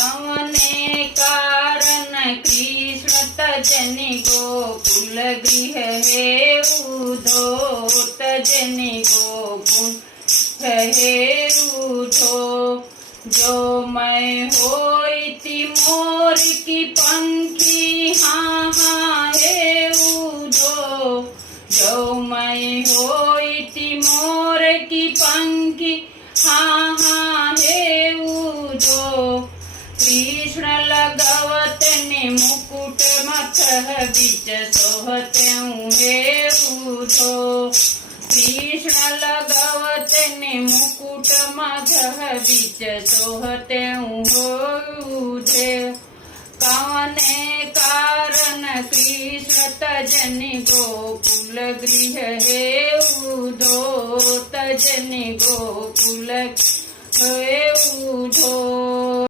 कवने कारण कृष्ण तजनि गोकुल गृह हेरुधो तजनि गोकुल हेरुधो। जो मैं होइति मोर की पंखी हाँ हाँ हेरुधो। जो मैं होइति मोर की पंखी हाँ हाँ हेरुधो। कृष्ण लगवत ने मुकुट मथह बीच सोहते हेरुधो। कृष्ण लगवत ने मुकुट मथह बीच सोहते हेरुधे। कवने कारण कृष्ण तजनि गोकुल गृह हेरुधो तजनि गोकुल हेरुधो।